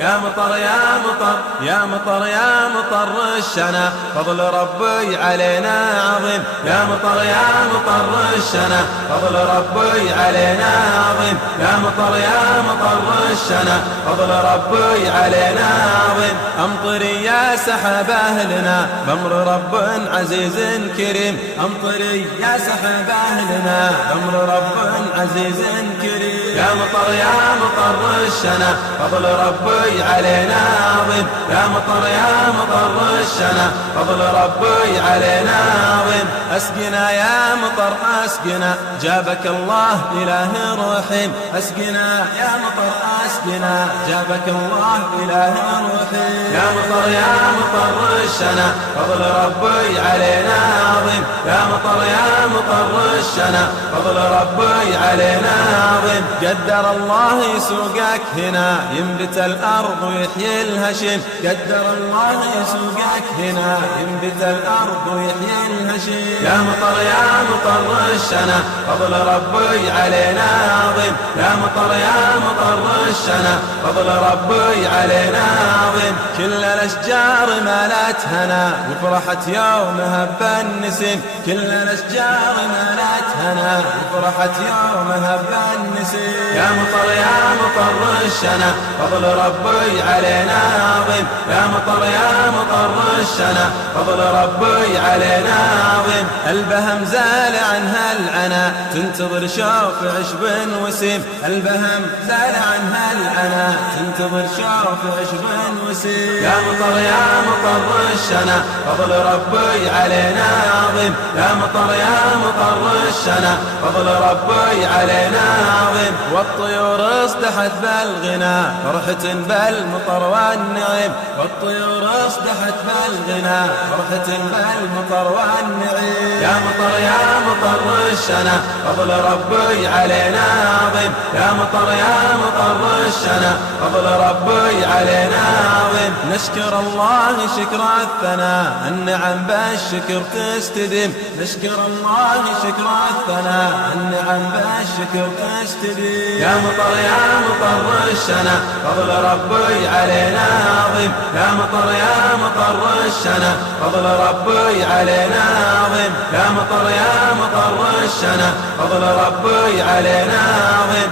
يا مطر يا مطر يا مطر يا مطر الشنا، فضل ربي علينا عظيم. يا مطر يا مطر الشنا، فضل ربي علينا عظيم. يا مطر يا مطر الشنا، فضل ربي علينا عظيم. أمطري يا سحاب أهلنا بأمر رب عزيز كريم. أمطري يا سحاب أهلنا بأمر رب عزيز كريم. يا مطر يا مطر الشنا، فضل ربي علينا عظيم. يا مطر يا مطر الشنا، فضل ربي علينا عظيم. أسقنا يا مطر أسقنا، جابك الله إله رحيم. أسقنا يا مطر أسقنا، جابك الله إله رحيم. يا مطر يا مطر الشنا، فضل ربي علينا عظيم. يا مطر يا مطر الشنا، فضل ربي علينا عظيم. قدر الله يسوقك هنا ينبت الأرض ويحيي الهشيم. قدر الله يسوقك هنا ينبت الأرض ويحيي الهشيم. يا مطر يا مطر الشنا، فضل ربي علينا عظيم. يا مطر يا مطر الشنا، فضل ربي علينا عظيم. كل الأشجار مالت هنا وفرحت يومها بالنسيم. كل الأشجار مالت هنا وفرحت يومها بالنسيم. يا مطر يا مطر الشنا، فضل ربي علينا عظيم. يا مطر يا مطر الشنا، فضل ربي علينا عظيم. البهم زال عنها العنا، تنتظر شوف عشب وسيم. البهم زال عنها العنا، تنتظر شوف عشب وسيم. يا مطر يا مطر الشنا، فضل ربي علينا عظيم. يا مطر يا مطر الشنا، فضل ربي علينا عظيم. والطيور اصدحت بالغنى فرحة بالمطر والنعيم. والطيور اصدحت بالغنى فرحة بالمطر والنعيم. يا مطر يا مطر الشنا، فضل ربي علينا عظيم. يا مطر يا مطر الشنا، فضل ربي علينا عظيم. نشكر الله شكر الثناء، النعم بالشكر تستديم. نشكر الله شكر الثناء، النعم بالشكر تستديم. يا مطر يا مطر الشنا، فضل ربي علينا عظيم. يا مطر يا مطر الشنا، فضل ربي علينا عظيم. يا مطر يا مطر الشنا، فضل ربي علينا عظيم.